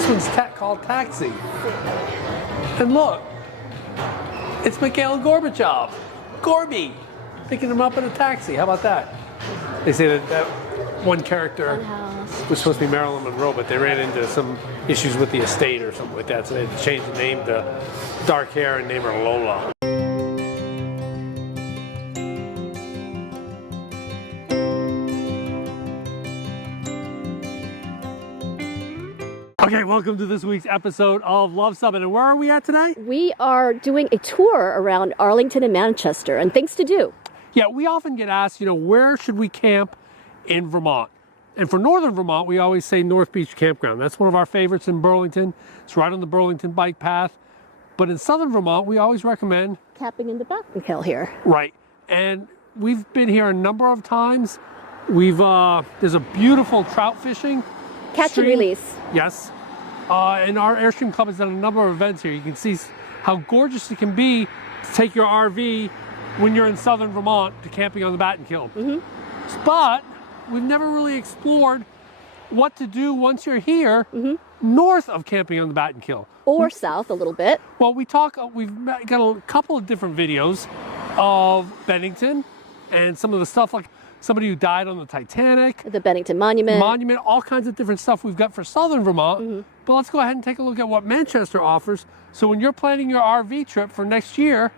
This one's called Taxi. And look, it's Mikhail Gorbachev. Gorby, picking him up in a taxi. How about that? They say that one character was supposed to be Marilyn Monroe, but they ran into some issues with the estate or something like that, so they had to change the name to dark hair and name her Lola. Okay, welcome to this week's episode of Luv Subbin. And where are we at today? We are doing a tour around Arlington and Manchester and things to do. Yeah, we often get asked, where should we camp in Vermont? And for northern Vermont, we always say North Beach Campground. That's one of our favorites in Burlington. It's right on the Burlington bike path. But in southern Vermont, we always recommend camping in the Battenkill here. Right. And we've been here a number of times. There's a beautiful trout fishing Catch stream. and release. Yes. And our Airstream Club has done a number of events here. You can see how gorgeous it can be to take your RV when you're in southern Vermont to camping on the Battenkill. But we've never really explored what to do once you're here north of camping on the Battenkill. Or south a little bit. Well, we've got a couple of different videos of Bennington and some of the stuff like somebody who died on the Titanic. The Bennington Monument. All kinds of different stuff we've got for southern Vermont. But let's go ahead and take a look at what Manchester offers. So when you're planning your RV trip for next year,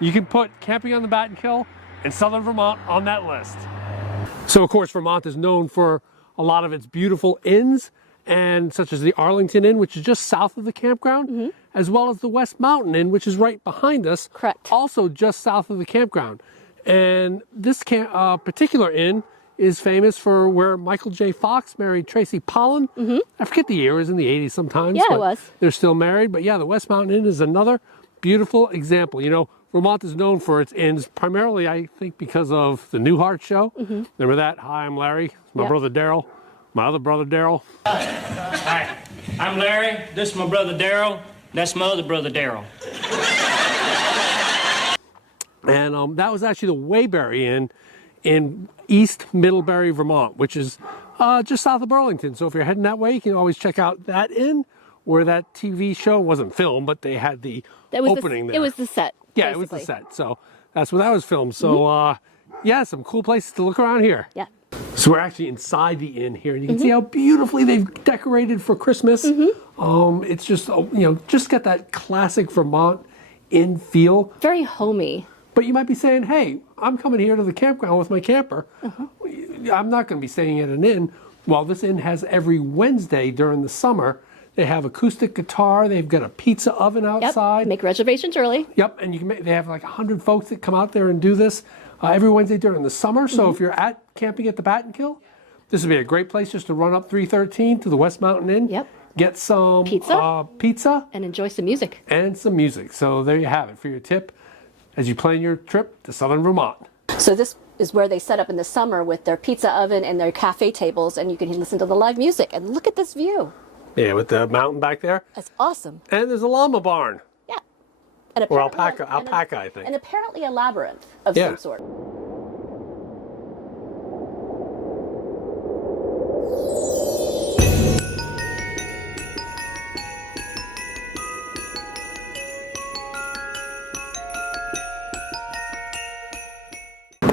you can put camping on the Battenkill and southern Vermont on that list. So of course, Vermont is known for a lot of its beautiful inns, and such as the Arlington Inn, which is just south of the campground, as well as the West Mountain Inn, which is right behind us. Correct. Also just south of the campground. And this particular inn is famous for where Michael J. Fox married Tracy Pollan. I forget the year, it was in the 80s sometimes. Yeah, it was. They're still married, but yeah, the West Mountain Inn is another beautiful example. Vermont is known for its inns, primarily, I think, because of the Newhart show. Remember that? Hi, I'm Larry. My brother Daryl. My other brother Daryl. Hi, I'm Larry. This is my brother Daryl. That's my other brother Daryl. And that was actually the Waybury Inn in East Middlebury, Vermont, which is just south of Burlington. So if you're heading that way, you can always check out that inn where that TV show wasn't filmed, but they had the opening there. It was the set. Yeah, basically. it was the set. So that's where that was filmed. So yeah, some cool places to look around here. Yeah. So we're actually inside the inn here, and you can see how beautifully they've decorated for Christmas. It's just, just got that classic Vermont inn feel. Very homey. But you might be saying, hey, I'm coming here to the campground with my camper. I'm not going to be staying at an inn. Well, this inn has every Wednesday during the summer. They have acoustic guitar. They've got a pizza oven outside. Yep. Make reservations early. Yep, and they have like 100 folks that come out there and do this every Wednesday during the summer. So if you're camping at the Battenkill, this would be a great place just to run up 313 to the West Mountain Inn. Yep. Get some pizza. And enjoy some music. So there you have it for your tip as you plan your trip to southern Vermont. So this is where they set up in the summer with their pizza oven and their cafe tables, and you can listen to the live music. And look at this view. Yeah, with the mountain back there. That's awesome. And there's a llama barn. Yeah. And or alpaca, I think. And apparently a labyrinth of some sort.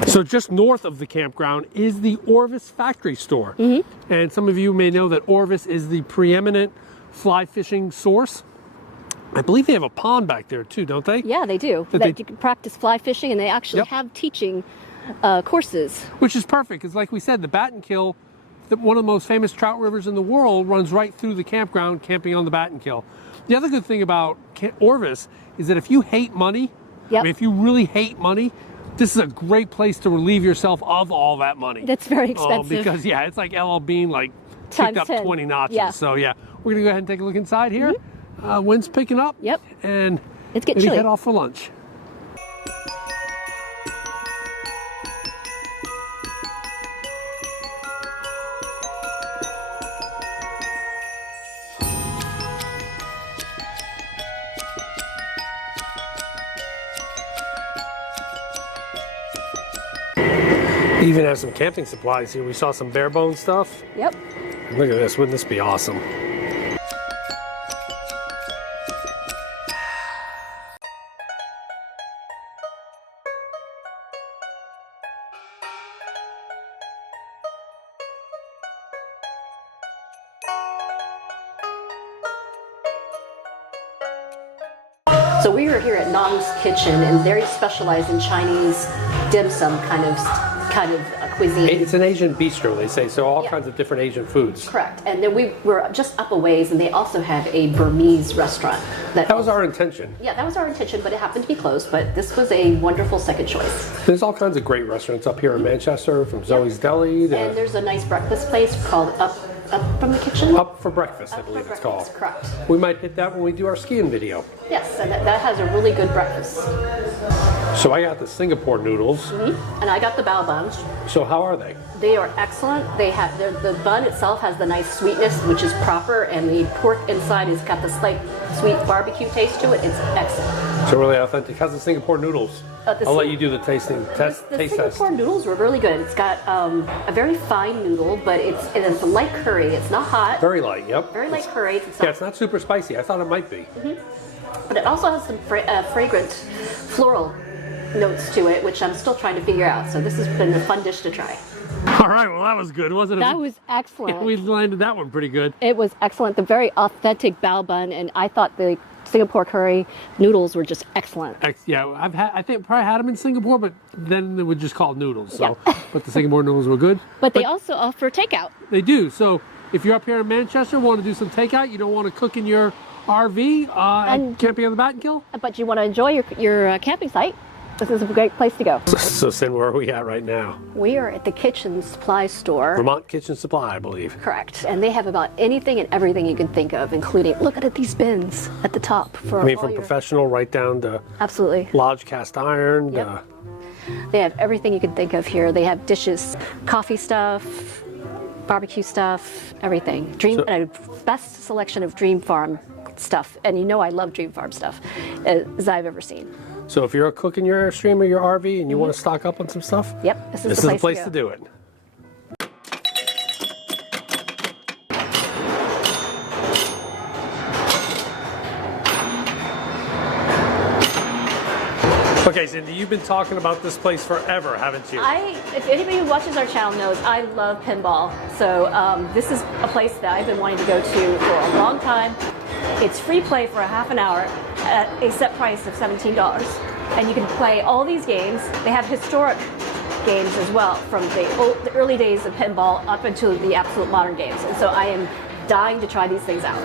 So just north of the campground is the Orvis Factory Store. And some of you may know that Orvis is the preeminent fly fishing source. I believe they have a pond back there too, don't they? Yeah, they do. You can practice fly fishing, and they actually have teaching courses. Which is perfect, because like we said, the Battenkill, one of the most famous trout rivers in the world, runs right through the campground, camping on the Battenkill. The other good thing about Orvis is that if you hate money, if you really hate money, this is a great place to relieve yourself of all that money. That's very expensive. Because it's like LL Bean kicked up 10. 20 notches. So yeah, we're gonna go ahead and take a look inside here. Wind's picking up. Yep. And it's getting chilly. Head off for lunch. They even have some camping supplies here. We saw some bare bone stuff. Yep. Look at this. Wouldn't this be awesome? So we were here at Nong's Kitchen, and they specialize in Chinese dim sum kind of cuisine. It's an Asian bistro, they say, so all Yeah. kinds of different Asian foods. Correct. And then we were just up a ways, and they also have a Burmese restaurant. That was our intention. Yeah, that was our intention, but it happened to be closed. But this was a wonderful second choice. There's all kinds of great restaurants up here in Manchester, from Zoe's Deli And to there's a nice breakfast place called Up from the Kitchen. Up for Breakfast, I Up believe for it's called. breakfast, correct. We might hit that when we do our skiing video. Yes, and that has a really good breakfast. So I got the Singapore noodles. And I got the bao buns. So how are they? They are excellent. They have the bun itself has the nice sweetness, which is proper, and the pork inside has got the slight sweet barbecue taste to it. It's excellent. So really authentic. How's the Singapore noodles? I'll let you do the tasting test. The Taste test. Singapore noodles were really good. It's got a very fine noodle, but it's a light curry. It's not hot. Very light. Yep. Very light curry. It's not super spicy. I thought it might be. But it also has some fragrant floral notes to it, which I'm still trying to figure out. So this has been a fun dish to try. All right. Well, that was good, wasn't it? That was excellent. We landed that one pretty good. It was excellent. The very authentic bao bun, and I thought the Singapore curry noodles were just excellent. Yeah, I think probably had them in Singapore, but then they were just called noodles. So, Yeah. but the Singapore noodles were good. But they also offer takeout. They do. So if you're up here in Manchester, want to do some takeout, you don't want to cook in your RV and camping on the Battenkill. But you want to enjoy your camping site, this is a great place to go. So, Sin, where are we at right now? We are at the kitchen supply store. Vermont Kitchen Supply, I believe. Correct. And they have about anything and everything you can think of, including, look at these bins at the top. For I mean, all from your- professional right down to Absolutely. Lodge cast iron. Yep. They have everything you can think of here. They have dishes, coffee stuff, barbecue stuff, everything. Best selection of Dream Farm stuff. And you know I love Dream Farm stuff as I've ever seen. So if you're a cook in your Airstream or your RV and you want to stock up on some stuff, Yep, this is the the place go. to do it. Okay, Cindy, you've been talking about this place forever, haven't you? If anybody who watches our channel knows, I love pinball. So this is a place that I've been wanting to go to for a long time. It's free play for a half an hour at a set price of $17. And you can play all these games. They have historic games as well, from the early days of pinball up until the absolute modern games. And so I am dying to try these things out.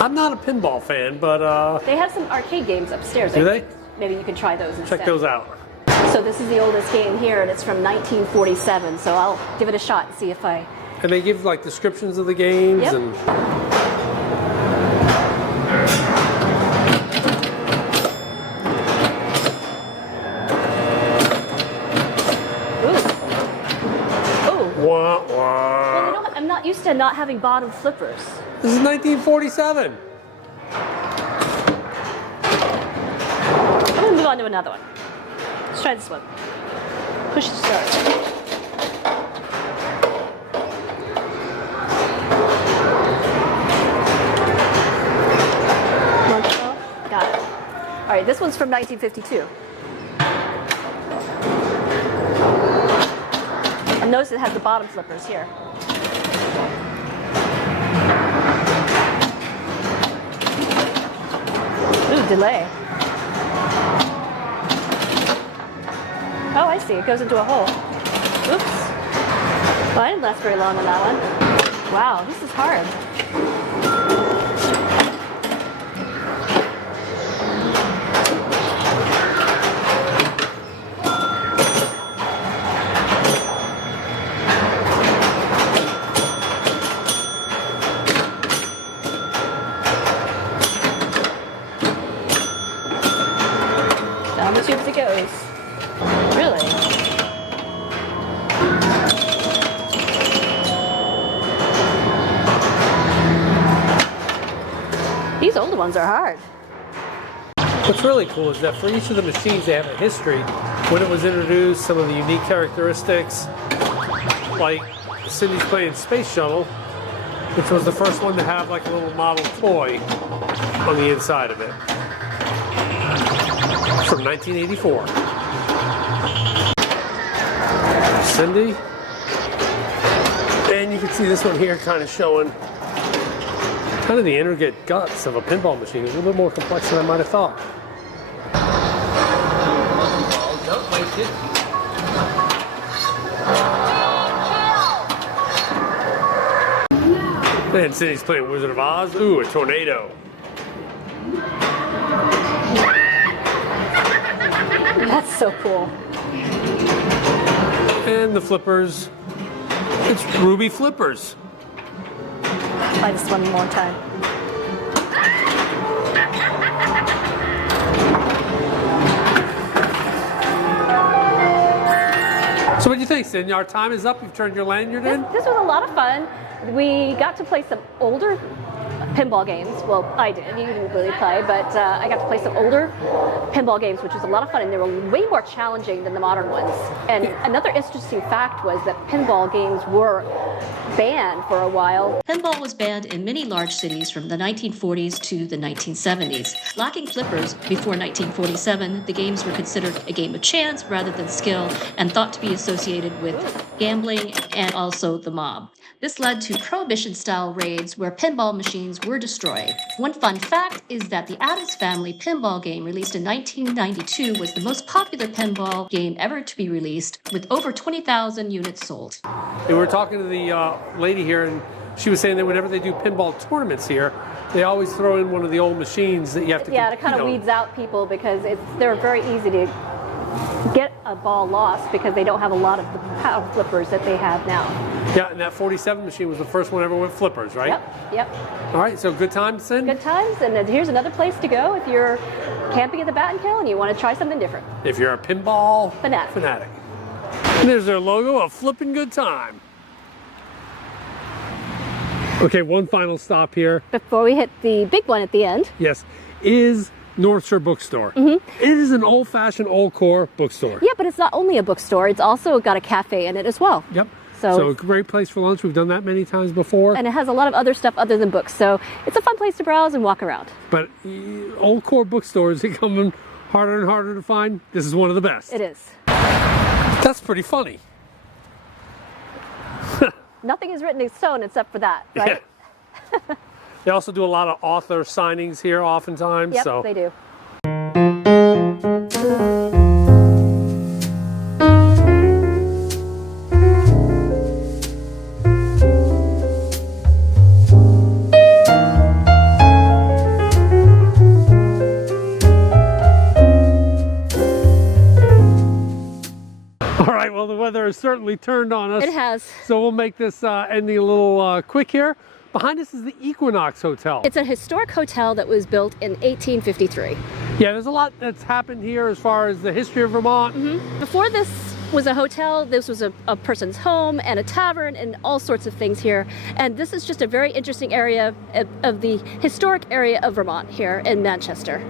I'm not a pinball fan, but They have some arcade games upstairs. do they? Maybe you can try those instead. Check those out. So this is the oldest game here, and it's from 1947. So I'll give it a shot and see if I... And they give like descriptions of the games Yep. and Ooh. wah, wah. Well, you know what? I'm not used to not having bottom flippers. This is 1947. I'm gonna move on to another one. Let's try this one. Push to start. Got it. All right, this one's from 1952. And notice it has the bottom flippers here. Ooh, delay. Oh, I see. It goes into a hole. Oops. Well, I didn't last very long on that one. Wow, this is hard. Down the tubes it goes. Really? These older ones are hard. What's really cool is that for each of the machines they have a history. When it was introduced, some of the unique characteristics. Like Cindy's playing Space Shuttle, which was the first one to have like a little model toy on the inside of it. From 1984. Cindy. And you can see this one here kind of showing kind of the intricate guts of a pinball machine. It's a little bit more complex than I might have thought. And Cindy's playing Wizard of Oz. Ooh, a tornado. That's so cool. And the flippers. It's Ruby Flippers. Try this one more time. So what do you think, Cindy? Our time is up. You've turned your lanyard in? This was a lot of fun. We got to play some older pinball games. Well, I did. You didn't really play, but I got to play some older pinball games, which was a lot of fun, and they were way more challenging than the modern ones. And another interesting fact was that pinball games were banned for a while. Pinball was banned in many large cities from the 1940s to the 1970s. Lacking flippers before 1947, the games were considered a game of chance rather than skill and thought to be associated with gambling and also the mob. This led to Prohibition-style raids where pinball machines were destroyed. One fun fact is that the Addams Family pinball game released in 1992 was the most popular pinball game ever to be released, with over 20,000 units sold. We were talking to the lady here, and she was saying that whenever they do pinball tournaments here, they always throw in one of the old machines that you have to Yeah, it kind of weeds out people because they're very easy to get a ball lost because they don't have a lot of the power flippers that they have now. Yeah, and that 47 machine was the first one ever with flippers, right? Yep. All right, so good times, Cindy? Good times, and then here's another place to go if you're camping at the Battenkill and you want to try something different. If you're a pinball fanatic. And there's their logo, a flippin' good time. Okay, one final stop here. Before we hit the big one at the end. Yes, is Northshire Bookstore. It is an old-fashioned, old-core bookstore. Yeah, but it's not only a bookstore, it's also got a cafe in it as well. Yep. So a great place for lunch. We've done that many times before. And it has a lot of other stuff other than books, so it's a fun place to browse and walk around. But old core bookstores are becoming harder and harder to find. This is one of the best. It is. That's pretty funny. Nothing is written in stone except for that, right? Yeah. They also do a lot of author signings here oftentimes. Yep, so. they do. All right, well, the weather has certainly turned on us. It has. So we'll make this ending a little quick here. Behind us is the Equinox Hotel. It's a historic hotel that was built in 1853. Yeah, there's a lot that's happened here as far as the history of Vermont. Before this was a hotel, this was a person's home and a tavern and all sorts of things here. And this is just a very interesting area of the historic area of Vermont here in Manchester.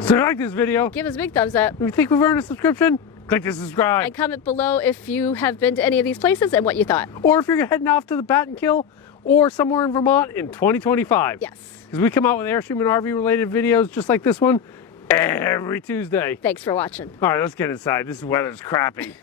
So if you like this video, Give us a big thumbs up. if you think we've earned a subscription, click the subscribe. And comment below if you have been to any of these places and what you thought. Or if you're heading off to the Battenkill or somewhere in Vermont in 2025. Yes. Because we come out with Airstream and RV related videos just like this one every Tuesday. Thanks for watching. All right, let's get inside. This weather's crappy.